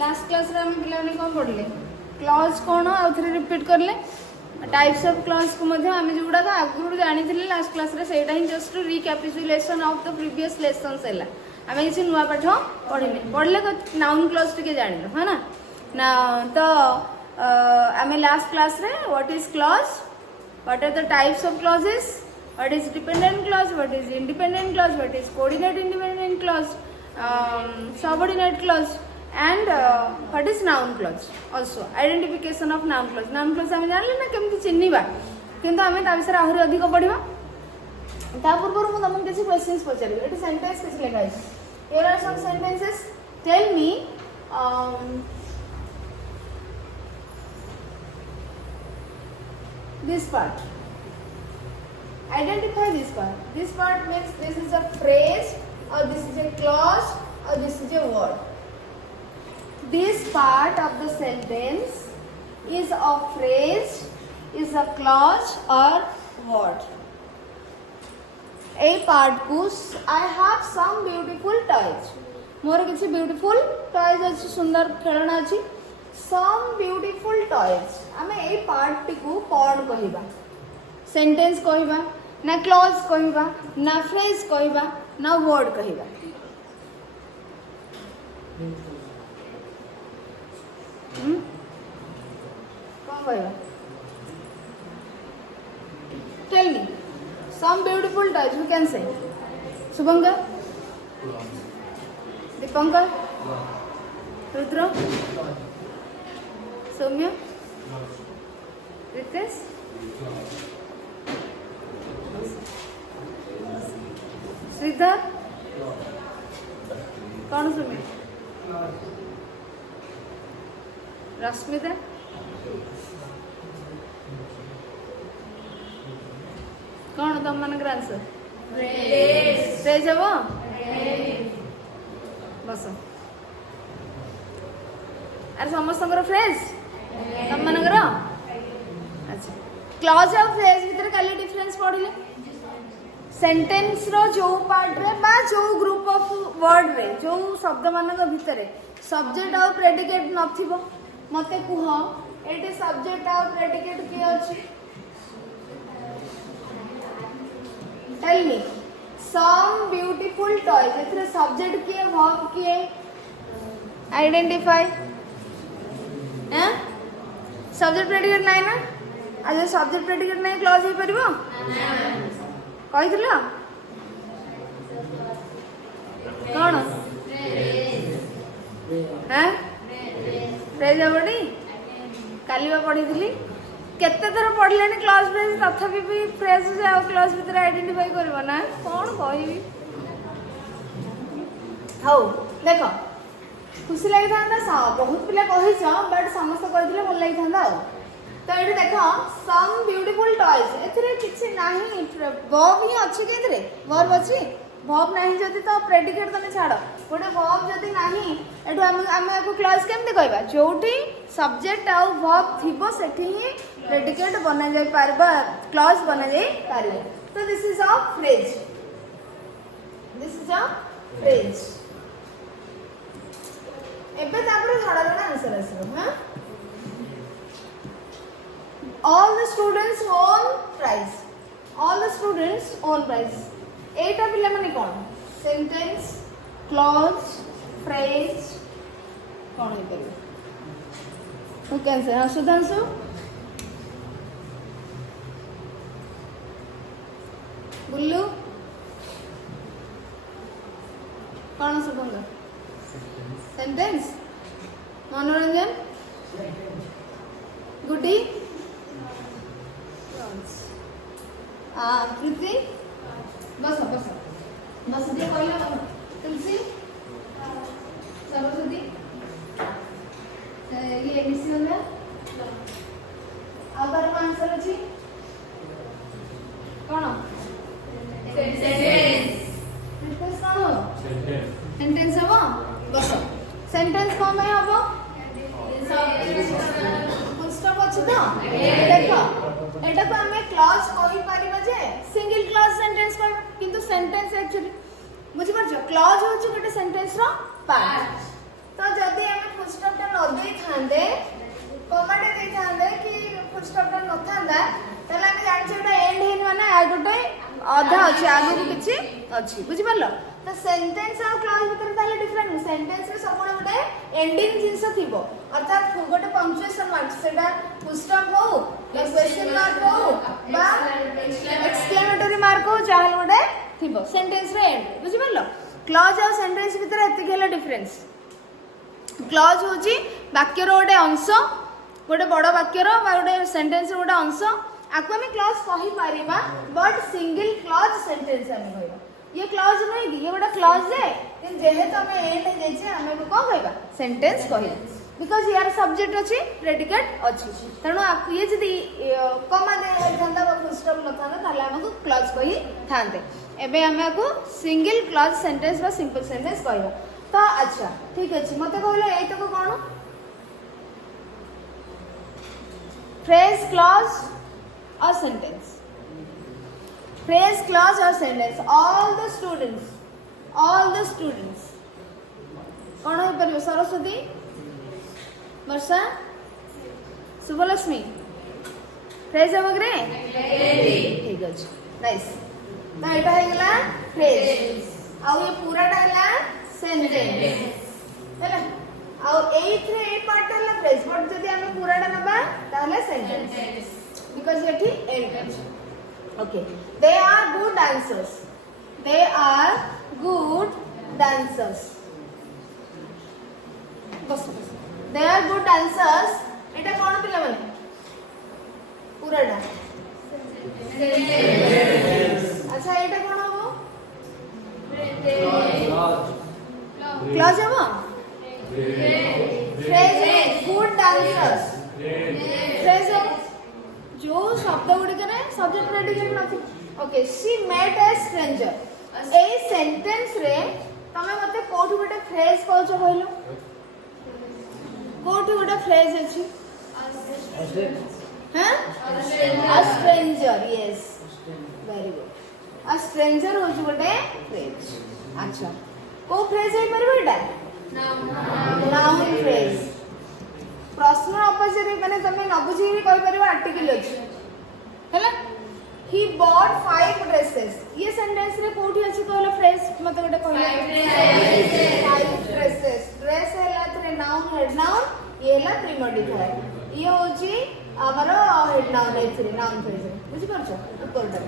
Last class रे हम पिलाने कौन पढ़ले क्लॉज कौन आउ थे रिपीट करले टाइप्स ऑफ क्लॉज को मध्य आमे जोडा का आगुरु जानि थिले लास्ट क्लास रे सेटा ही just recapitulation of the previous lessons हैला आमे किसी नुवा पाठ पढ़िले पढ़ले नाउन क्लॉज टिके जानिलो है ना तो आमे लास्ट क्लास रे what is clause what are the types of clauses what is dependent clause what is independent clause what is coordinate independent clause subordinate clause and what is noun clause also identification of noun clause आम जान ना केमती चिन्हवा किंतु आम विषय आहरी अधिक पढ़ा ता पूर्व मुझे तुमको किसी क्वेश्चंस पचारि ये सेंटेंस किसी लिखा है here are some sentences tell me this part identify this part means this is a phrase or this is a clause or this is a word this part of the sentence is a phrase is a clause or word a part को I have some beautiful toys मोर किसी beautiful toys अच्छी सुंदर खेलना अच्छी some beautiful toys आमे ए part को कौन कहिबा sentence कहिबा ना क्लॉज कहिबा ना फ्रेज कहिबा ना वर्ड कहिबा कौन कहिबा tell me some beautiful toys we can say Subhankar Dipankar Rudra Soumya Ritesh Sridhar कौन सुमे रश्मिता कौन तुम मान आंसर फ्रेज हम बस अरे समस्त फ्रेज तुम मान अच्छा क्लॉज और फ्रेज भितर काली डिफरेंस पढ़ले सेंटेंस रो जो पार्ट रे बा जो ग्रुप ऑफ वर्ड रे जो शब्द मानक भितर सब्जेक्ट और प्रेडिकेट नथिबो मते कुह एटे सब्जेक्ट और प्रेडिकेट के अछि tell me some beautiful toys एथरे सब्जेक्ट किए वर्ब किए आइडेंटिफाई हैं सब्जेक्ट प्रेडिकेट नाही ना आज सब्जेक्ट प्रेडिकेट नाही क्लॉज हे परबो कही कौन हैं फ्रेज हम काली पढ़ी थी केते थर पढ़ले क्लास फ्रेज तथापि भी फ्रेज से क्लास भितर आइडेंटिफाई करबो ना कौन कहबी हाउ देखो खुशी लगी था बहुत पिला कही बट समस्त कही भल लगी था तो ये देख सम ब्यूटीफुल टॉयज एथिरे किछि नाही वर्ब ही अछि के एथिरे वर्ब अछि वर्ब नाही जति तो प्रेडिकेट तने छाड़ गोटे वर्ब जति नाही एठो हम को क्लॉज केमते कहबा जोठी सब्जेक्ट आ वर्ब थिबो सेठी ही प्रेडिकेट बना जाय पारबा क्लॉज बना जाय पारे तो दिस इज अ फ्रेज एबे तापर छाड़ा जणा आंसर आसीबो हां all the students own prize एटा पिला माने कोन सेंटेंस क्लॉज फ्रेज कोन हे करिवे हु कैन से हां सुधांशु बुल्लू कोन सुबंगा सेंटेंस मनोरंजन गुडी कृति बस दिए कहला तुलसी सरस्वती ये निशिगंधा आधार आंसर अछि कोन सेंटेंस हबो बस सेंटेंस कौन में हबो फुल स्टॉप अछि तो देखो एटा को हमें क्लॉज कहि परिबा जे सिंगल क्लॉज सेंटेंस कहबा किंतु सेंटेंस एक्चुअली बुझि परछ क्लॉज होछ गोटे सेंटेंस रो पार्ट तो जदी हमें फुल स्टॉप नदे थांदे कमाटे दे थांदे कि फुल स्टॉप न थांदा ताले हम जानि छेटा एंड हेन माने आ गोटे आधा अछि आगु को किछि अछि बुझि परलो तो सेंटेंस और क्लॉज भीतर ताले डिफरेंट सेंटेंस रे सब गोटे एंडिंग जिंस थिबो अर्थात गोटे पंक्चुएशन मार्क सेटा फुल स्टॉप हो या क्वेश्चन मार्क हो बा एक्सक्लेमेटरी मार्क हो चाहे गोटे थिबो सेंटेंस रे एंड बुझि परलो क्लॉज और सेंटेंस भीतर एतिक हेला डिफरेंस क्लॉज होची वाक्य रो गोटे अंश गोटे बड़ वाक्य रो बा गोटे सेंटेंस रो गोटे अंश आको हम क्लॉज कहि Paribas but single clause sentence हम कहबा ये क्लॉज नहीं कि ये गोटे क्लॉज है लेकिन जेहे तो हम एंड हे जे हम को कोन कहबा सेंटेंस कहबा बिकॉज़ यार सब्जेक्ट अछि प्रेडिकेट अछि तणो ये जदी कमा दे थांदा बा फुल स्टॉप न थांदा ताले हमको क्लॉज कहि थांते एबे हमें को सिंगल क्लॉज सेंटेंस बा सिंपल सेंटेंस कहबा तो अच्छा ठीक अछि मते कहले एई तक कोन phrase clause or sentence phrase clause or sentence all the students कौन है पर सरस्वती वर्षा शुभलक्ष्मी फ्रेज वगैरह ठीक अछि नाइस तो एटा है गेला फ्रेज आ ये पूराटा हैला सेंटेंस हैला आ एथरे ए पार्ट हैला फ्रेज बट जदी हम पूराटा नबा ताले sentence because it is okay they are good dancers बस they are good dancers एटा कोन पिला माने पूराटा अच्छा एटा कोन हो क्लॉज हो फ्रेज गुड डांसर्स फ्रेज जो शब्द गुडी करे सब्जेक्ट प्रेडिकेट नथि okay she met a stranger ए सेंटेंस रे तमे मते कोठी गोटे फ्रेज कहछ कहलो कोठी गोटे फ्रेज अछि हां a stranger yes very good a stranger हो गोटे फ्रेज अच्छा को फ्रेज है परबो एटा नाउन फ्रेज प्रश्न अपोजिट माने तमे न बुझी कहि परबो आर्टिकल अछि हैला ही बॉट 5 ड्रेसेस ये सेंटेंस रे कोठी अछि कहलो फ्रेज मते गोटे कहले 5 ड्रेसेस ड्रेस हैला तरे नाउन हेड नाउन ये हैला प्रीमोडिफायर ये होची हमरो हेड नाउन है नाउन फ्रेज बुझी परछो ऊपरटा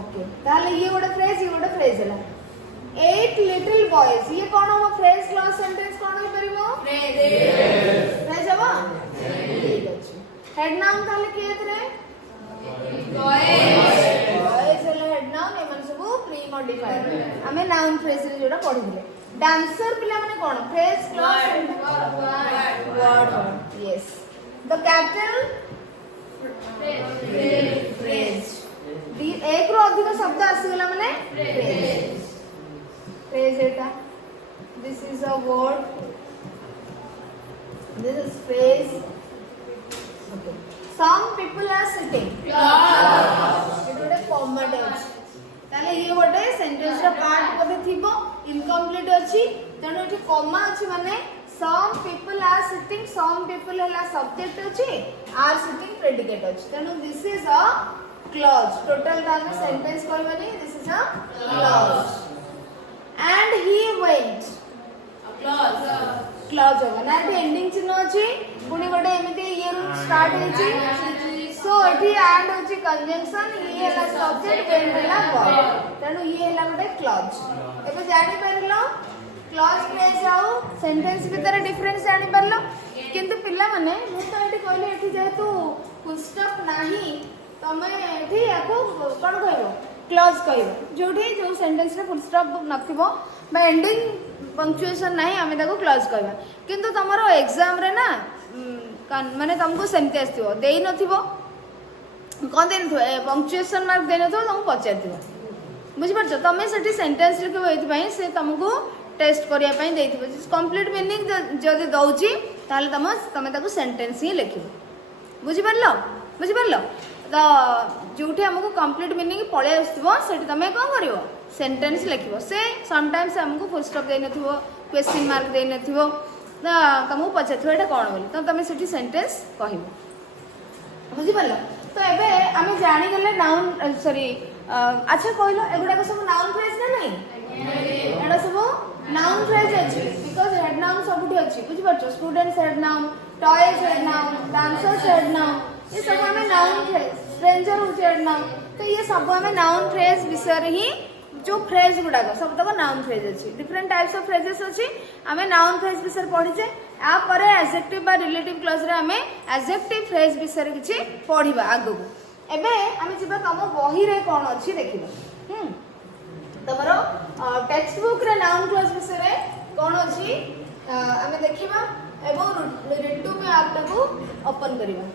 ओके ताले ये गोटे फ्रेज हैला 8 लिटिल बॉयज ये कोन हो फ्रेज क्लॉज सेंटेंस कोन हो परबो फ्रेज हबो ठीक अछि हेड नाउन ताले केत रे बॉयज हेड नाउन ए मन सब प्री मॉडिफायर हमें नाउन फ्रेज रे जोडा पढि दिले डांसर पिला माने कोन phrase clause word yes the capital phrase दी एक रो अधिक शब्द आसी गेला माने phrase Etah this is a word this is phrase okay some people are sitting it is format ताले ये गोटे सेंटेंस रा पार्ट कबे थिबो इनकम्प्लीट अछि तनो एठी कॉमा अछि माने some people are sitting some people हला सब्जेक्ट अछि are sitting predicate अछि तनो this is a clause total ताने sentence कहबनी this is a clause and he went clause होगा ना एठी एंडिंग चिन्ह अछि पुनी गोटे एमिति ये स्टार्ट हेछि सो एठी एंड होछि कंजंक्शन ये हला सब्जेक्ट वेन हला वर्ब तनो ये हला गोटे क्लॉज एबे जानि परलो क्लॉज फ्रेज आउ सेंटेंस भीतर डिफरेंस जानि परलो किंतु पिल्ला माने मु तो एठी कहले एठी जेतु फुल स्टॉप नाही तमे एठी याको कोन कहबो क्लॉज कहबो जोठी जो सेंटेंस रे फुल स्टॉप नथिबो बा एंडिंग पंक्चुएशन नाही हमें ताको क्लॉज कहबा किंतु तमरो एग्जाम रे ना माने तुमको सेमते आस्थिबो देई नथिबो कोन देन पंक्चुएशन मार्क देन तो तुमको पचारथिबो बुझि परछ तमे सेठी सेंटेंस लिखबो एथि पई से तुमको टेस्ट करिया पई देथिबो कंप्लीट मीनिंग जदी दउची ताले तमे ताको सेंटेंस ही लिखिबो बुझि परलो तो जोठी हमको कंप्लीट मीनिंग पळे आस्थिबो सेठी तमे कोन करिवो सेंटेंस लिखिबो से समटाइम्स हमको फुल स्टॉप देई नथिबो क्वेश्चन मार्क देई नथिबो तुमको पचार ये कौन बोली तो तुम से सेन्टेन्स कह बुझिपार। तो एवं आम जाणीगले नाउन सॉरी अच्छा कहल एगुड़ा सब नाउन फ्रेज ना नहीं एटा सब नाउन फ्रेज अच्छी बिकज हेड नाउन सबुठी अच्छी बुझिपार students head noun toys head noun dancers head noun ये सब आम नाउन फ्रेज स्ट्रेंजर हूँ हेड नाउन तो ये सब आम नाउन फ्रेज विषय ही जो फ्रेज गुड़ाक सब तक नाउन फ्रेज अच्छी डिफरेंट टाइप्स ऑफ फ्रेजेस अच्छी आम नाउन फ्रेज विषय पढ़ीचे यापर एडजेक्टिव बा रिलेटिव क्लॉज रे आम एडजेक्टिव फ्रेज विषय किसी पढ़ा आगू एवं आम जी तुम बही रे कौन अच्छी देखिए तुम टेक्स्ट बुक रे नाउन क्लॉज विषय कौन अच्छी आम देखा एवं रीड टू मी आप टाको ओपन करवा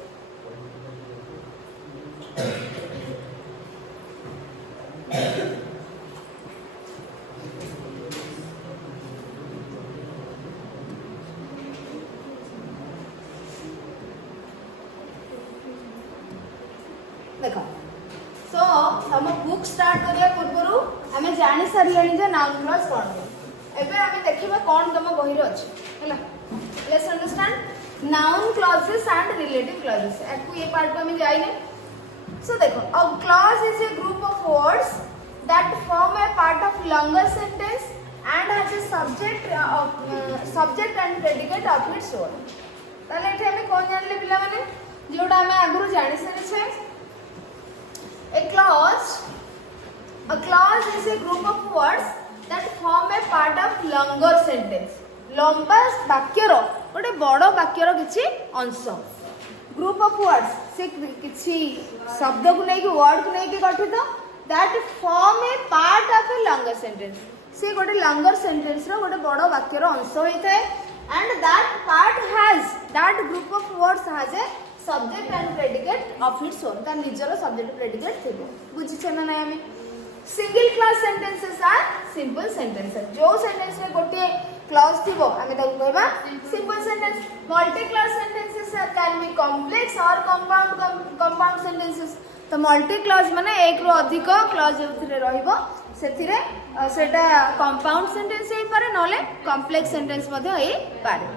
देख सो तुम बुक स्टार्ट करिया पूर्व आम जानी सारे जे नाउन क्लॉज कौन एबे आम देखिबा कौन तुम बही रे अछि हैला let's understand noun clauses and relative clauses एकु ये पार्ट को हम जाइने। सो देखो a clause is a group of words that form A part of longer sentence and has a subject and predicate of its own. ताले एठे हम कोन जानले पिला माने जोडा हम आगुरु जानि सने छै a clause is a group of words that form a part of longer sentence लंबा वाक्यर गोटे बड़ वाक्यर किसी अंश ग्रुप ऑफ वर्ड्स से किसी शब्द को नहीं वर्ड को नहीं गठित that form A part of a longer sentence से गोटे लॉन्गर सेंटेंस रो गोटे बड़ वाक्यर अंश होता है and that part has that group of words has a subject and predicate of its own तार निजर सब्जेक्ट प्रेडिकेट थिबो बुझिछे ना नाही आमे single clause sentences are simple sentences जो सेंटेंस रे गोटे क्लॉज थिबो आमे ताको कहबा simple sentence multi clause sentences can be complex और कंपाउंड सेंटेंसेस तो मल्टी क्लॉज माने एक रो अधिक क्लॉज जोथिरे रहिबो सेथिरे सेटा कंपाउंड सेंटेंस हे पारे नले कॉम्प्लेक्स सेंटेंस मध्ये हे पारे।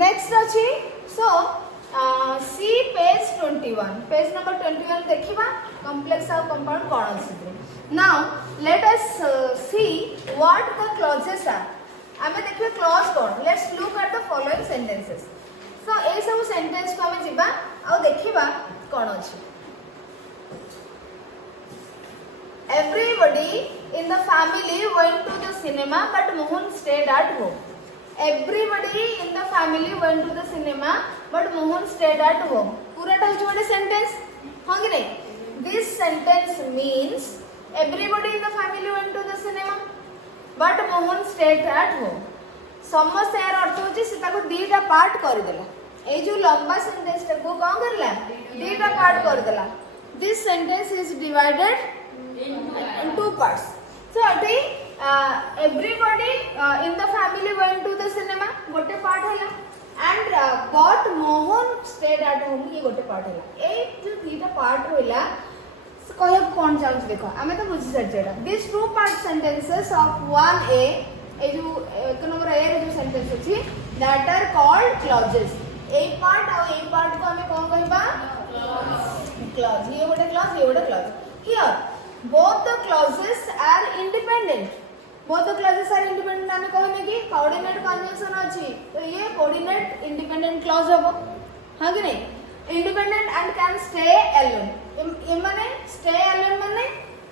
नेक्स्ट अछि so see page 21 page number 21 देखिबा कॉम्प्लेक्स और कंपाउंड कोन अछि now let us see what the clauses are आमे देखिबे क्लॉज कोन let's look at the following sentences so ए सब सेंटेंस को आमे जिबा आ देखिबा कोन अछि everybody in the family went to the cinema but Mohan stayed at home everybody in the family went to the cinema but Mohan stayed at home पूरा टा होछ ଗୋଟେ सेंटेंस हां कि नहीं this sentence means everybody in the family went to the cinema but Mohan stayed at home समस्त यार अर्थ होछ से ताको दीटा पार्ट कर देला ए जो लंबा सेंटेंस टा को कोन करला दीटा पार्ट कर देला this sentence is divided in two parts so everybody in the family went to the cinema गोटे पार्ट हैला and but Mohan stayed at home ये गोटे पार्ट हैला ए जो दीटा पार्ट होइला कहय कोन चाहू देखो हमें तो बुझी सजेडा these two part sentences of 1a ए जो एक नंबर ए रे जो सेंटेंस अछि that are called clauses A part और ए पार्ट को हमें कोन कहबा क्लॉज ये गोटे clause here both the clauses are independent both the clauses are independent आमे कहने कि कोऑर्डिनेट कंजंक्शन अछि तो ये कोऑर्डिनेट इंडिपेंडेंट क्लॉज होबो हां कि नहीं independent and can stay alone ये माने स्टे अलोन माने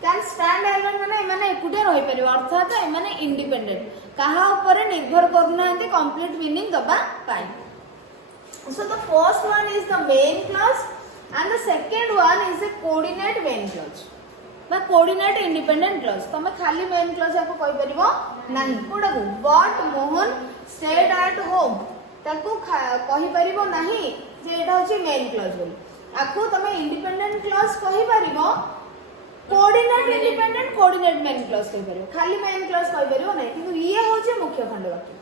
कैन स्टैंड अलोन माने माने एकुटे रहि परिबो अर्थात ए माने इंडिपेंडेंट कहा ऊपर निर्भर करनांती कंप्लीट मीनिंग दबा पाई so the first one is the main clause and the second one is a coordinate main clause बा कोऑर्डिनेट इंडिपेंडेंट क्लॉज तमे खाली मेन क्लॉज को कहि परिबो नाही कोडा को but Mohan stayed at home ताको कहि परिबो नाही जे एटा होची मेन क्लॉज बोली आखो तमे इंडिपेंडेंट क्लॉज कहि परिबो coordinate independent coordinate main clause कहि परिबो खाली मेन क्लॉज कहि परिबो नाही किंतु ये होची मुख्य खंड वाक्य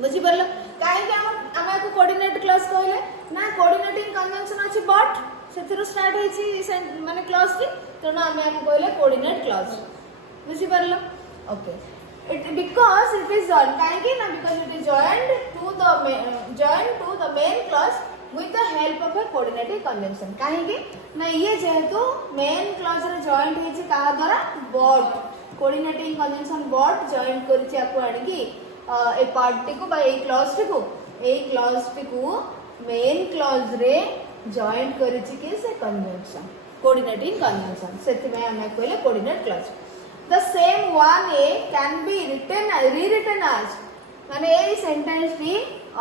बुझी परलो काहे कि हम को कोऑर्डिनेट क्लॉज कहले ना कोऑर्डिनेटिंग कन्वेंशन अछि बट सेथिरो स्टार्ट होईची माने क्लॉज टी तेणु आम कहले कोऑर्डिनेट क्लॉज बुझी परलो okay because it is joined काहेकि ना because it is joined to the main clause with the help of a coordinating conjunction काहेकि ना ये जेहेतु main clause रे joined हेछि कहा द्वारा but coordinating conjunction but joined करछि आपको आनी कि ए पार्ट टी को बा ए क्लॉज टी को मेन क्लॉज रे जॉइंट करछि कि से कंजंक्शन कोऑर्डिनेटिंग कंजंक्शन सेति में हम कहले coordinate clause the same one ए कैन बी रीरिटन एज माने ए सेंटेंस टी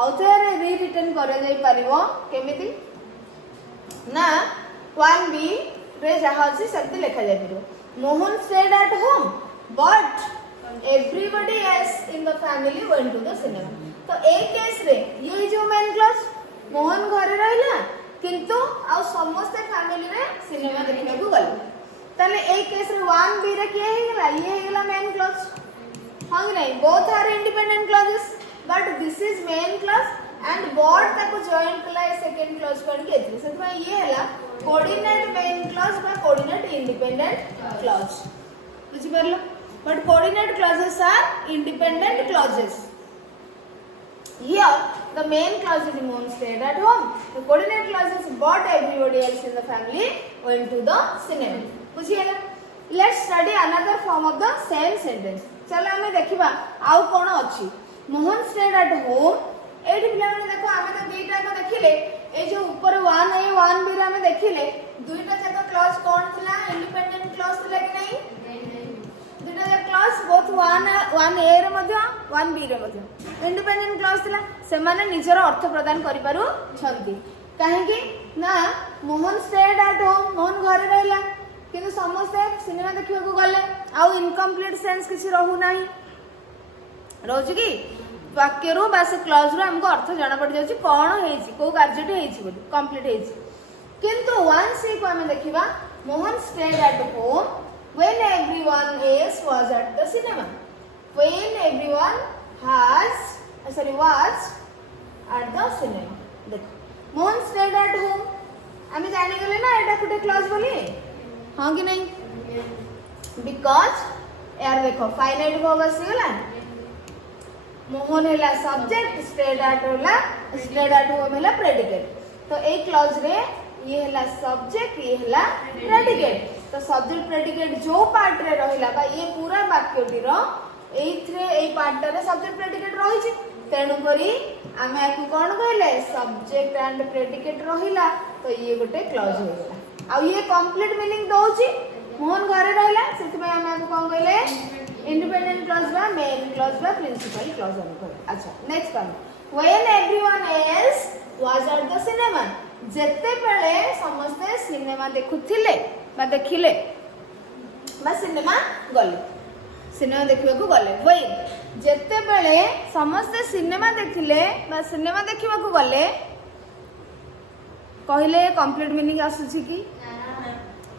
आउथरे रीरिटन करे जाई परिवो केमिति ना वन बी रे जहां से शब्द लिखा जाय परिवो Mohan stayed at home but everybody else in the family went to the cinema तो एक केस रे ये जो मेन क्लास मोहन घरे रहला किंतु आ समस्त फैमिली रे सिनेमा देखने को गल तले एक केस रे 1b रे के हेगला ये हेगला मेन क्लास हां नहीं both are independent clauses but this is main clause and both ताको जॉइन कला सेकंड क्लास कर के थी सेतमा ये हला कोऑर्डिनेट मेन क्लास बा कोऑर्डिनेट इंडिपेंडेंट क्लॉज बुझि परलो but coordinate clauses are independent clauses here the main clause is Mohan stayed at home the coordinate clauses but everybody else in the family went to the cinema बुझिएला let's study another form of the same sentence चलो हमें देखिबा आउ कोन अछि Mohan stayed at home एठी पिला माने देखो हमें तो दुईटा को देखिले ए जो ऊपर 1a 1b रे हमें देखिले दुईटा जाक क्लॉज कोन थिला इंडिपेंडेंट क्लॉज थिला कि नहीं क्लॉज बोथ 1a रे मध्य 1b रे मध्य इंडिपेंडेंट क्लॉज थिला से माने निजर अर्थ प्रदान करि पारु छंती काहे कि ना Mohan stayed at home Mohan घरे रहला किंतु समस्त सिनेमा देखिबा को गले आ इनकम्प्लीट सेंस किछि रहू नाही रहउछि कि वाक्य रो बास क्लॉज रो हमको अर्थ जाना पड़ जाउछि कोन हेछि को कार्यटी हेछि बोली कंप्लीट हेछि किंतु 1c को हम देखिबा Mohan stayed at home when everyone else was at the cinema when everyone was at the cinema देखो मोहन stayed at home हमें जाने गले ना एटा कुटे क्लॉज बोली हां कि नहीं because यार देखो फाइनाइट वर्ब आसी गला मोहन हैला सब्जेक्ट stayed at home हैला प्रेडिकेट तो ए क्लॉज रे ये हैला सब्जेक्ट ये हैला प्रेडिकेट तो सब्जेक्ट प्रेडिकेट जो पार्ट रे रहिला बा ये पूरा वाक्यटी रो एथरे ए पार्ट रे सब्जेक्ट प्रेडिकेट रहि छि तेनु करी आमे आकु कोन कहले सब्जेक्ट एंड प्रेडिकेट रहिला तो ये गोटे क्लॉज हो गेला आ ये कंप्लीट मीनिंग दोछि मोहन घरे रहिला सेति में आमे आकु कोन कहले इंडिपेंडेंट क्लॉज बा मेन क्लॉज बा प्रिंसिपल क्लॉज हम कहले अच्छा next point when everyone else was at the cinema जेते बेले समस्त सिनेमा देखुथिले बा देखिले बा सिनेमा गले सिनेमा देखिबा को गले वही जेते बेले समस्त सिनेमा देखिले बा सिनेमा देखिबा को गले कहले कंप्लीट मीनिंग आसुची कि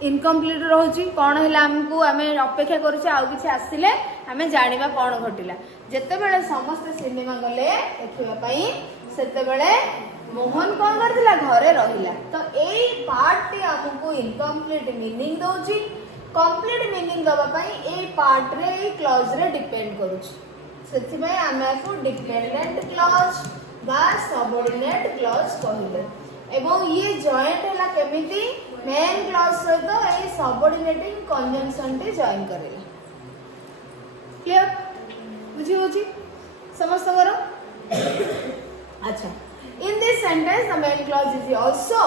इनकम्प्लीट रहउची कोन हैला हमकु हमें अपेक्षा करूची आउ किछि आसिले हमें जानिबा कोन घटिला जेते बेले समस्त सिनेमा गले देखिबा पई सेते बेले मोहन कौन करथिला घरे रहिला तो एई पार्ट टी हमकु इनकम्प्लीट मीनिंग दोची कंप्लीट मीनिंग दबा पई एई पार्ट रे एई क्लॉज रे डिपेंड करूची सेति में आमे को डिपेंडेंट क्लॉज बा सबऑर्डिनेट क्लॉज कहिले एवं ये जॉइंट हैला केमिति मेन क्लॉज सहित एई सबऑर्डिनेटिंग कंजंक्शन टी जॉइन करेला क्लियर बुझी होची समस्त करो अच्छा in this sentence the main clause is also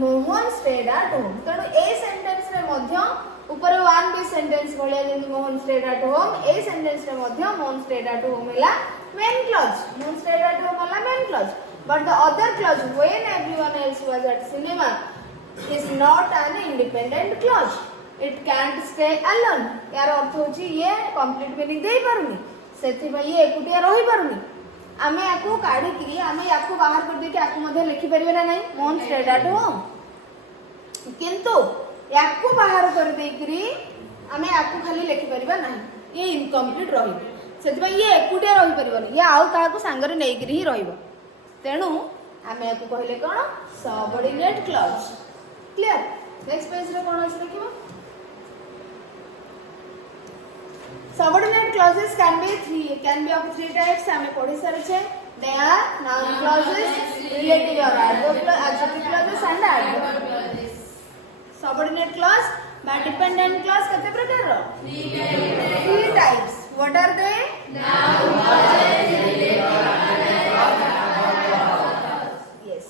Mohan stayed at home तेणु ए सेंटेंस रे मध्य ऊपर 1b सेंटेंस भलिया जेंति मोहन stayed at home ए सेंटेंस रे मध्य मोहन stayed at home हैला main clause Mohan stayed at home हैला main clause but the other clause when everyone else was at cinema is not an independent clause it can't stay alone यार अर्थ होची ये complete meaning देई पारुनी सेति भाई ये एकुटिया रही पारुनी आमे याकू काढी कि आमे याकू बाहर कर दे कि याकू मध्ये लिखि परिबे ना नहीं मोहन स्टेड एट होम किंतु याकू बाहर कर दे कि आमे याकू खाली लिखि परिबे नहीं ये इनकम्प्लीट रही सेति भाई ये एकुटिया रही परिबनी ये आउ काकू सांगरे नै कि ही रहइबो तेनु आमे याकू कहले कोन subordinate clause clear next page रे कोन अछि देखिबो Subordinate clauses can be of three types. हमें पढ़ी सारे छे. They are noun clauses, relative or adjective clauses and adverb clauses. Subordinate clause by dependent clause कितने प्रकार रो? Three types. What are they? Noun clauses, relative or adverb. Yes.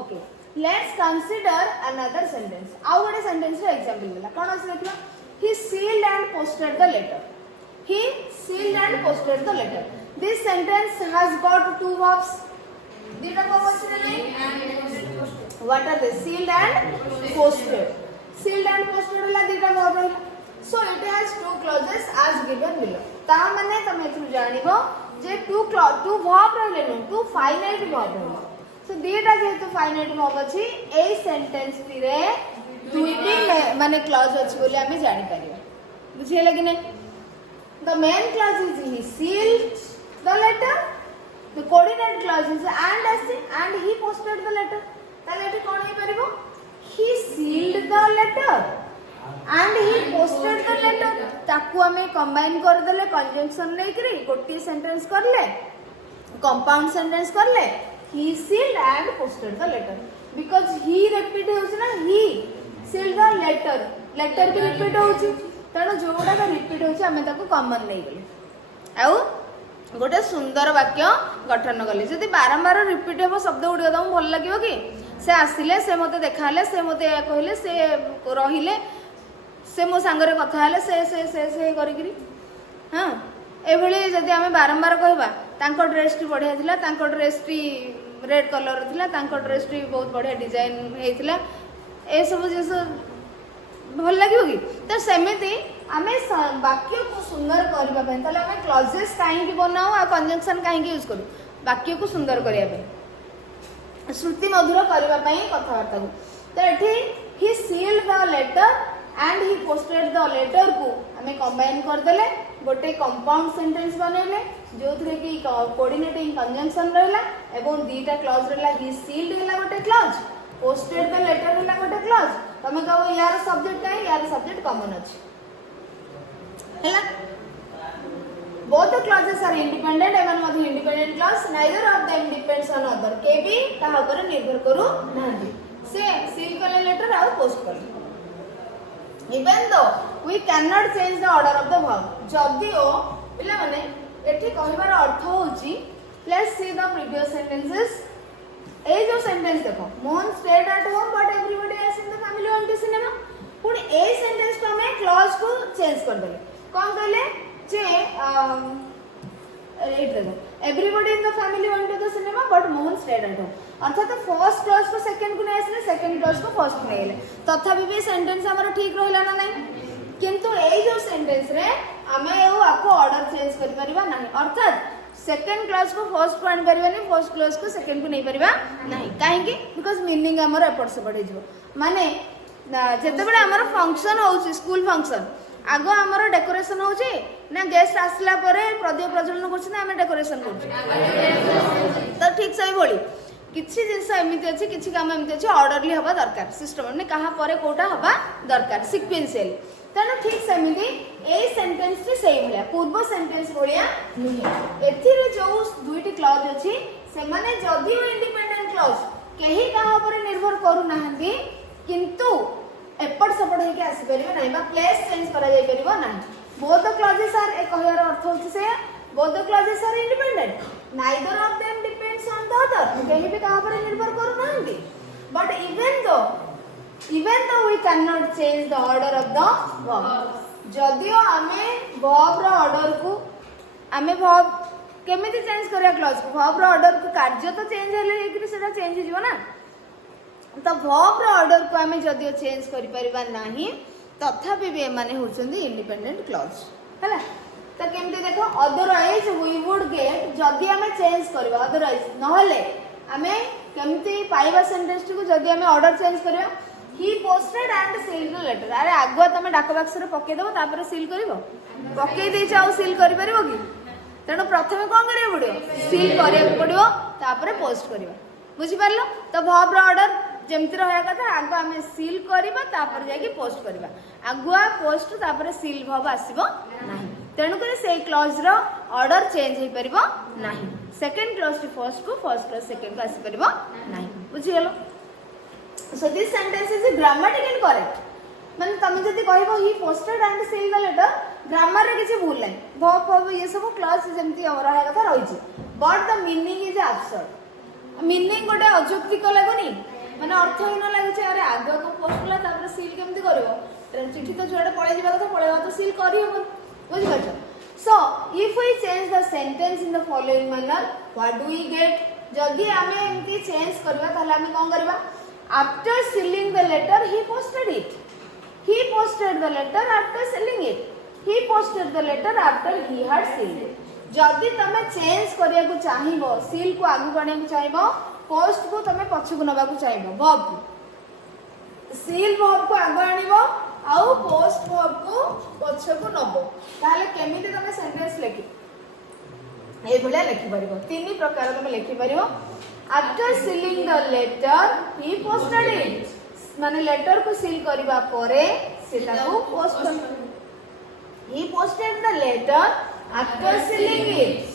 Okay. Let's consider another sentence. आउ गोटे sentence रो example देला. कौन ଅଛି देखलो? He sealed and posted the letter. He sealed and posted the letter. This sentence has got two verbs. Dita verb ଅଛି ना नहीं? What are they? Sealed and posted. Sealed and posted ହେଲା dita verb ହେଲା. So it has two clauses as given below. ता माने तमे एथु जानिबो जे two verb रहले no two finite verb रहले. So dita जेहेतु finite verb अछि ए sentence रे दुईटी माने क्लॉज अछि बोली आमे जानि परिबा. बुझियला कि नहीं? The main clause is he sealed the letter. The coordinate clause is and he posted the letter. ताले एठी कोन हे परिबो? He sealed the letter and he posted the letter. ताकू हमें कंबाइन कर देले कंजंक्शन नै करी गोटी सेंटेंस करले कंपाउंड सेंटेंस करले he sealed and posted the letter because he repeat होउछ ना he sealed the letter भी repeat होउछ तेणु जोटा रिपीट होची आमे ताको कॉमन नै गले आउ गोटे सुंदर वाक्य गठन कले जदि बारंबार रिपीट हेबो शब्द गुडी तम भल लागियो कि से आसिले से मते देखाले से मते कहले से रहिले से मो संगरे कथा हले से करी करी हां एभली जदि आमे बारंबार कहबा तांको ड्रेस टी बढ़िया थिला तांको ड्रेस टी रेड कलर थिला तांको ड्रेस टी बहुत बढ़िया डिजाइन हेथिला ए सब जिस भल लगे कि तो सेमिति आमे वाक्य को सुंदर करबा पय तले आमे क्लॉजेस काहे की बनाओ आ कंजंक्शन काहे की यूज करू वाक्य को सुंदर करिया पय श्रुति मधुर करबा पय कथावार्ता को तो एठी he sealed the letter and he posted the letter को आमे कंबाइन कर देले गोटे कंपाउंड सेंटेंस बनेले जोथरे की कोऑर्डिनेटिंग कंजंक्शन रहला एवं दीटा क्लॉज रहला ही सील्ड रहला गोटे क्लॉज पोस्टेड द लेटर रहला गोटे क्लॉज तमे कहबो यार सब्जेक्ट काहे यार सब्जेक्ट कॉमन अछि हैला both the clauses are independent एवं मधु independent clause neither of them depends on other के भी ता ऊपर निर्भर करू नाही से सील कले लेटर आ पोस्ट कर even though we cannot change the order of the verb जदिओ पिला माने एठी कहबार अर्थ होची let's see the previous sentences ए जो सेंटेंस देखो Mohan stayed at home but everybody else in the family went to cinema पुणी ए सेंटेंस को हमें क्लॉज को चेंज कर देले कोन कहले जे एट देखो everybody in the family went to the cinema but Mohan stayed at home अर्थात फर्स्ट क्लॉज को सेकंड को नै आसले सेकंड क्लॉज को फर्स्ट को नेले तथापि भी सेंटेंस हमर ठीक रहला ना नहीं किंतु ए जो सेंटेंस रे हमें एउ आको ऑर्डर चेंज कर परिबा नहीं अर्थात सेकंड क्लास को फर्स्ट को आन परिबा नहीं फर्स्ट क्लास को सेकंड को नहीं परिबा नहीं काहे कि बिकॉज़ मीनिंग हमर एपट से बढ़े जिवो माने जते बडे हमर फंक्शन होउची स्कूल फंक्शन आगो हमर डेकोरेशन होउची ना गेस्ट आसला परे प्रदीप प्रज्वलन करछि ना हम डेकोरेशन करछि तो ठीक सही बोली किछि जिंस एमिति अछि किछि काम एमिति अछि ऑर्डरली हबा दरकार सिस्टम ने कहा परे कोटा हबा दरकार सीक्वेंशियल तेणु ठीक सेमिति ए सेंटेंस टी सेम भलिया पूर्व सेंटेंस भलिया नुहे एथिरे जो दुईटी क्लॉज अछि से माने जदी इंडिपेंडेंट क्लॉज केही कहा पर निर्भर करू नाहंती किंतु एपट सपट हे के आसी परिबो नाही बा प्लेस चेंज करा जाय परिबो नाही बोथ द क्लॉजेस आर ए कहयार अर्थ होछि से both the clauses are independent neither of them depends on the other केही भी कहा पर निर्भर करू नाहंती but even though we cannot change the order of the verb जदियो हमें verb रो ऑर्डर को हमें verb केमिति चेंज करिया क्लॉज को verb रो ऑर्डर को कार्य तो चेंज हेले एकरी सेटा चेंज हो जिवो ना तो verb रो ऑर्डर को हमें जदियो चेंज करि परिबा नाही तथापि भी माने होचंदी इंडिपेंडेंट क्लॉज हला तो केमिति देखो अदरवाइज वी वुड गेट जदि हमें चेंज करबा अदरवाइज नहले हमें केमिति पाइबा सेंटेंस को जदि हमें ऑर्डर चेंज करिया he posted and sealed the letter अरे आगो तमे डाक बॉक्स रे पके देबो तापर सील करबो पके देइ चाउ सील करि परबो कि तेणु प्रथमे कोन करिया पड़ियो सील करिया पड़ियो तापर पोस्ट करियो बुझि परलो तो verb रो ऑर्डर जेमति रहया कथा आगो हमें सील करबा तापर जाय कि पोस्ट करबा आगुआ पोस्ट तापर सील verb आसीबो नाही तेणुक से क्लज रो ऑर्डर चेंज हो पार ना सेकेंड क्लज फर्स्ट को फर्स्ट क्लज सेकेंड को आसी पार ना बुझीगल so this sentence is grammatical correct माने तुम जदि कहबो he posted and sealed the letter grammar रे किछि भूल नै वर्ब वर्ब ये सब क्लज जेमति रहा कथा रही but the meaning is absurd meaning गोटे अजुक्तिक लागुनी माने अर्थहीन लागे अरे आगे को पोस्ट ला तापर सील केमति करबो चिट्ठी तो जुआडे पळे जिबा कथा पळेबा तो सील करी हो बुझि पाछो so if we change the sentence in the following manner what do we get जदि आमे एमति चेंज करबा ताले आमे कोन करबा after sealing the letter he posted it he posted the letter after sealing it he posted the letter after he had sealed it जदि तमे चेंज करिया को चाहिबो सील को आगु गणिया को चाहिबो पोस्ट को तमे पछ को नबा को चाहिबो वर्ब को सील वर्ब को आगु आनिबो आउ पोस्ट वर्ब को पछ को नबो ताले केमिति तमे सेंटेंस लिखि ए भलिया लिखि परिबो तीन प्रकार तमे लिखि परिबो after sealing the letter he posted it माने लेटर को सील करबा परे सेटा को पोस्ट कर He posted the letter after sealing it.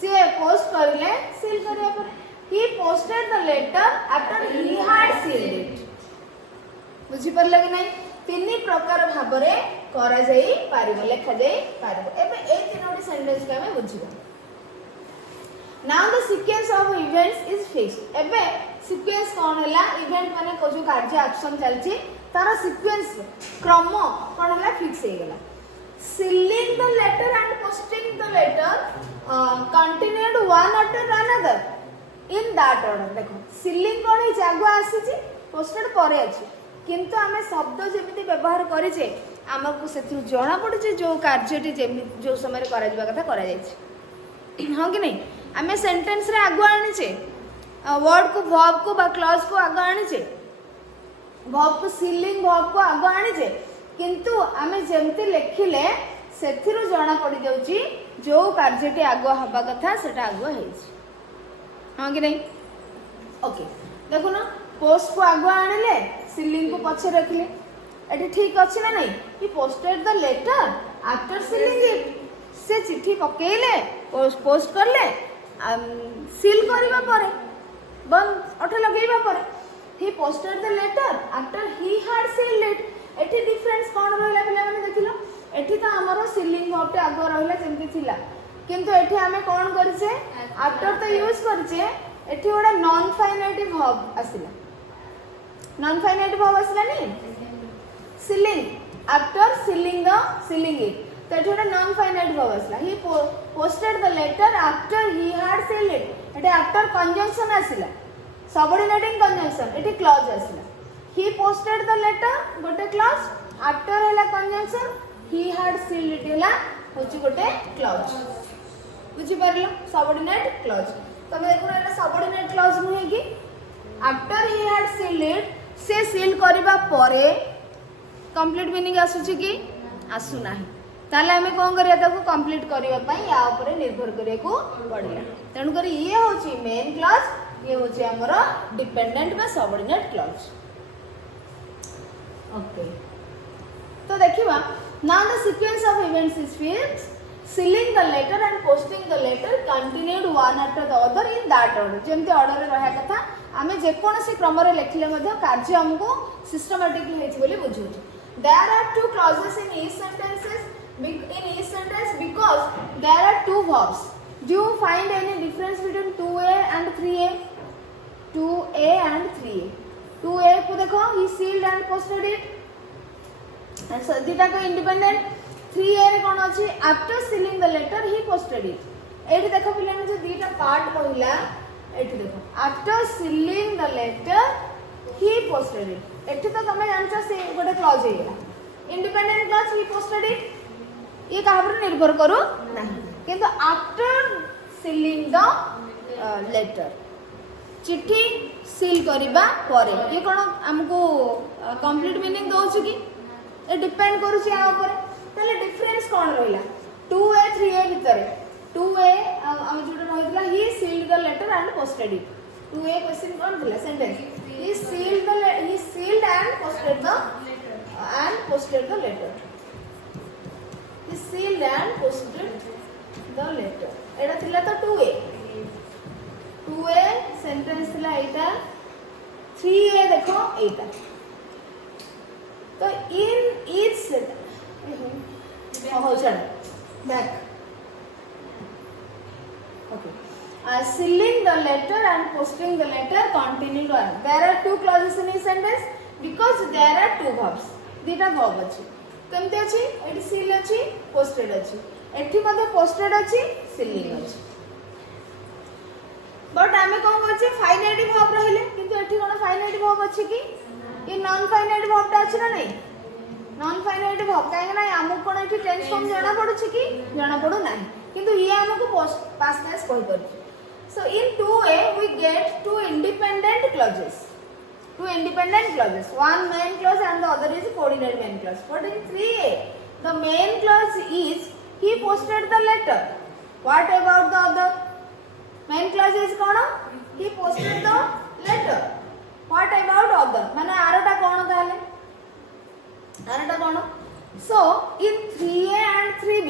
से post करले seal करिया पर he posted the letter after he had sealed it. बुझी पर लगे नहीं तीन प्रकार भाबरे करा जाई पारिबो लेखा जाई पारिबो एबे ए तीनोटी सेंटेंस के हमें बुझिबा Now the sequence of events is fixed. एबे sequence कोन होला इवेंट माने को जो कार्य एक्शन चलची तारा sequence क्रम कोन होला फिक्स हे गेला Sealing the letter and posting the letter continued one after another in that order. देखो sealing कौन है जागुआ आसी जी posted परे अछि किंतु आमे शब्द जेमिति व्यवहार करि जे हमकु सेथु जणा पड़े जे जो कार्यटी जेमि जो समय करा जिबा कथा करा जाय छै हां कि नहीं आमे सेंटेंस रे आगु आनि छे वर्ड को वर्ब को बा क्लॉज को आगु आनि छे वर्ब को सीलिंग वर्ब को आगु आनि छे किंतु आमे जेमति लेखिले सेथिरु जणा पड़ी जाउची जो कार्यटी आगो हबा कथा सेटा आगो हेछि हां कि नहीं ओके देखो ना पोस्ट को आगो आनिले सीलिंग को पछे रखले एठी ठीक अछि ना नहीं he posted the letter after sealing it से चिट्ठी पकेले पोस्ट करले सील करबा परे बंद अठ लगेबा परे he posted the letter after he had sealed it एठी डिफरेंस कोन रहला पिला माने देखिलो एठी तो हमरो सीलिंग वर्ब टे आगो रहला जेमति थिला किंतु एठी हमें कोन करछे आफ्टर तो यूज करछे एठी ओडा नॉन फाइनाइटिव वर्ब आसिला नॉन फाइनाइटिव वर्ब आसिला नी सीलिंग आफ्टर सीलिंग इट तो एठी ओडा नॉन फाइनाइटिव वर्ब आसिला he posted the letter after he had sealed it एठी आफ्टर कंजंक्शन आसिला सबऑर्डिनेटिंग कंजंक्शन एठी क्लॉज आसिला he posted the letter गोटे क्लॉज आफ्टर हैला conjunction he had sealed it हैला होची गोटे क्लॉज बुझी परलो सबऑर्डिनेट क्लॉज तमे देखो एटा सबऑर्डिनेट क्लॉज नुहे कि after he had sealed it से सील करबा परे कंप्लीट मीनिंग आसुची कि आसु नाही ताले हमें कोन करिया ताको कंप्लीट करबा पई या ऊपर निर्भर करिया को पड़िला तेनु करी ये होची मेन क्लॉज ये होची हमरो डिपेंडेंट बा सबऑर्डिनेट क्लॉज ओके तो देखिबा now the sequence of events is fixed sealing the letter and posting the letter continued one after the other in that order जेमते ऑर्डर रे रहा कथा आमे जे कोनसी क्रम रे लेखिले मध्ये कार्य हमको सिस्टमैटिकली हेछि बोली बुझु there are two clauses in each sentence because there are two verbs do you find any difference between 2a and 3a 2a and 3a 2a को देखो he sealed and posted it and so dita को independent 3a रे कोन अछि after sealing the letter he posted it एठी देखो पिला ने जो दीटा पार्ट रहिला एठी देखो after sealing the letter he posted it एठी तो तमे जानछ से गोटे क्लॉज हेला independent clause he posted it ये कहा पर निर्भर करू नहीं किंतु after sealing the letter चिट्ठी सील करिबा परे ये कोन हमको कंप्लीट मीनिंग दोछु कि ए डिपेंड करू छी आ ऊपर तले डिफरेंस कोन रहला 2a 3a भीतर 2a हम जोटा रहितला he sealed the letter and posted it 2a question कोन दिला sentence he sealed and posted the letter he sealed and posted the letter. एटा थिला तो 2A 2A सेंटेंस थिला एटा 3A देखो एटा तो in each हो चल back okay sealing the letter and posting the letter continued on. There are two clauses in this sentence because there are two verbs. दीटा verb अछि केमते अछि eighty seal अछि posted अछि एठी मध्ये posted अछि sealing अछि बट आमे कोन अछि फाइनाइट verb रहिले किंतु एठी कोन फाइनाइट verb अछि कि ये नॉन फाइनाइट verb ता अछि ना नहीं नॉन फाइनाइट verb काहे ना हमको कोन एठी टेंस फॉर्म जाना पड़ु छी कि जाना पड़ु नाही किंतु ये हमको पास्ट टेंस कहि कर. So in 2A we get two independent clauses. One main clause and the other is coordinate main clause. But in 3A the main clause is he posted the letter. What about the other? Main clause is kona? He posted the letter. What about other? माने आरटा कौन ताले? आरटा कौन? So in 3A and 3B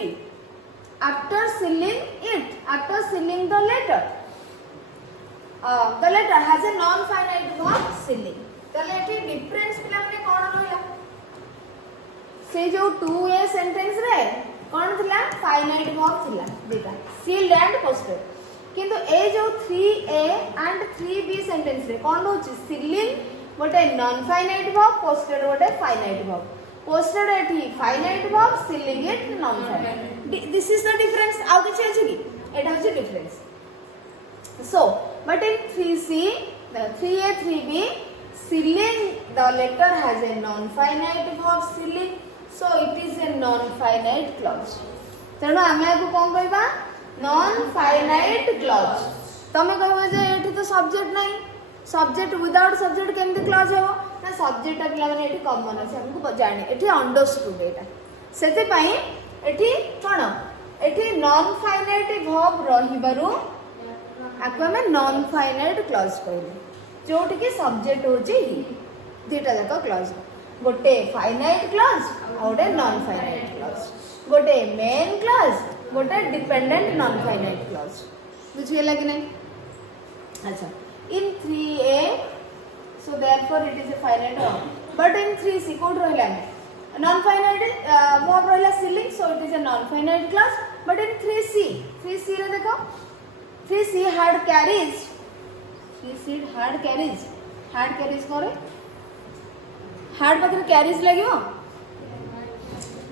after sealing the letter the letter has a non-finite verb sealing. ताले एठी difference पिला माने कोन रहला से जो 2A सेंटेंस रे कोन थिला फाइनाइट वर्ब थिला देखा sealed and posted किंतु ए जो 3A and 3B सेंटेंस रे कोन होची sealing गोटे नॉन फाइनाइट वर्ब posted गोटे फाइनाइट वर्ब posted एठी finite verb sealing it non finite this is the difference आउ किछ अछि कि एटा होची difference. So but in 3C the 3A 3B sealing the letter has a non-finite verb sealing so it is a non-finite clause. तेणु आमे को कोन कहबा non-finite clause. तमे कहबो जे एठी तो सब्जेक्ट नाही सब्जेक्ट विदाउट सब्जेक्ट केमते क्लॉज हो ना सब्जेक्ट पिला माने एठी कॉमन अछि हमको जाने एठी अंडरस्टूड एटा सेते पई एठी कोन एठी non-finite verb रहिबारु आको हमें नॉन फाइनाइट क्लॉज कहले जोठी के सब्जेक्ट होची ही दीटा जाक क्लॉज गोटे फाइनाइट क्लॉज और गोटे नॉन फाइनाइट क्लॉज गोटे मेन क्लॉज गोटे डिपेंडेंट नॉन फाइनाइट क्लॉज बुझियला कि नहीं अच्छा इन 3A so therefore it is a finite verb but in 3C code रहला नॉन फाइनाइट वर्ब रहला sealing so it is a non finite clause but in 3C रे देखो 3C had carriage. 3C had carriage. Had carriage करे? Had मतलब carriage लगियो?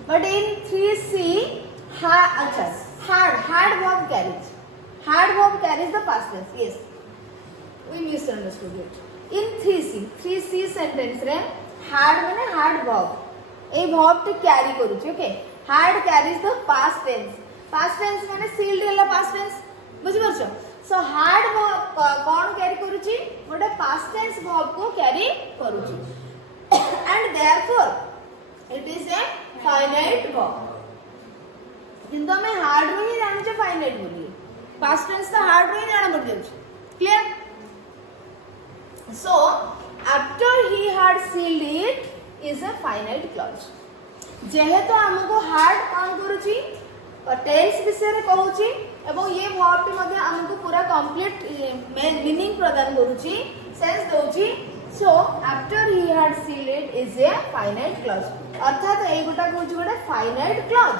But in 3C अच्छा had verb carriage. Had verb carriage the past tense. Yes. We misunderstood it. In 3C sentence रे had माने had verb. A verb टे carry करूची okay? Had carries the past tense. Past tense माने sealed रहला past tense. बुझी परछो so hard कोन carry करूची गोटे past tense verb को कैरी करूची and therefore it is a finite verb किंतु हमें हार्ड रो ही जानु छे फाइनाइट बोली पास्ट टेंस तो हार्ड रो ही जाना पड़ जाउछ clear so after he had sealed it is a finite clause जेहेतु हमको हार्ड कोन करूची टेंस विषय रे कहूची एवं ये वर्ब टी मध्ये हमको पूरा कंप्लीट मीनिंग प्रदान करूची सेंस दोची so after he had sealed it is a finite clause अर्थात ए गोटा कहूची गोटे फाइनाइट क्लॉज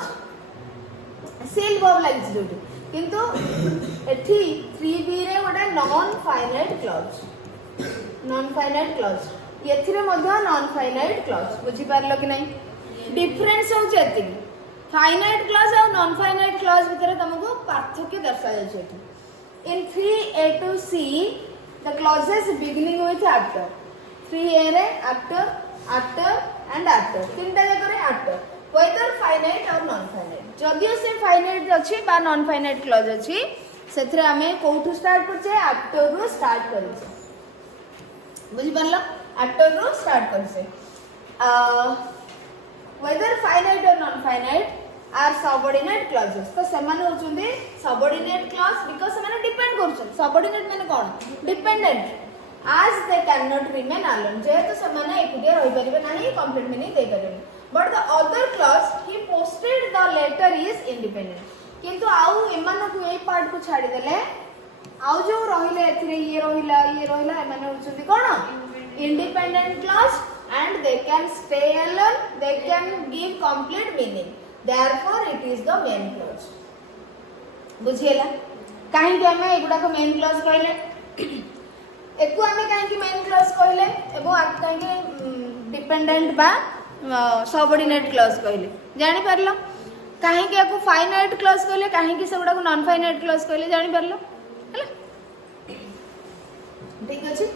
सील वर्ब लागिछ जोटी किंतु एठी 3B रे गोटे नॉन फाइनाइट क्लॉज एथिरे मध्ये नॉन फाइनाइट क्लॉज बुझी पारलो कि नहीं डिफरेंस होची एतिकी फाइनाइट क्लॉज और नॉन फाइनाइट क्लॉज भितर तुमको पार्थक्य दर्शा जाय इन 3A to C the clauses beginning with after 3A रे after and after तीनटा जगह रे after whether finite or non finite जदियो से फाइनाइट अछि बा नॉन फाइनाइट क्लॉज अछि सेथरे हमें कोठू स्टार्ट करछे आफ्टर रो स्टार्ट करछे बुझी परलो आफ्टर रो स्टार्ट करछे whether finite or non finite are subordinate clauses तो समान होचुंदी subordinate clause because समान depend करछन subordinate माने कोन dependent as they cannot remain alone जे तो समान एकुटिया रहि परिबे नाही कंप्लीट मीनिंग दे परिबे but the other clause he posted the letter is independent किंतु आउ एमानकु ए पार्ट को छाड़ी देले आउ जो रहिले एथिरे ये रहिला एमाने होचुंदी कोन independent clause and they can stay alone, they can give complete meaning, therefore it is the main clause. बुझिएला काहे कि हमें एगुडा को मेन क्लॉज कहले एको हमें काहे कि मेन क्लॉज कहले एवं काहे कि डिपेंडेंट बा सबऑर्डिनेट क्लॉज कहले जानि परलो काहे कि एको फाइनाइट क्लॉज कहले काहे कि सेगुडा को नॉन फाइनाइट क्लॉज कहले जानि परलो हैला ठीक अछि।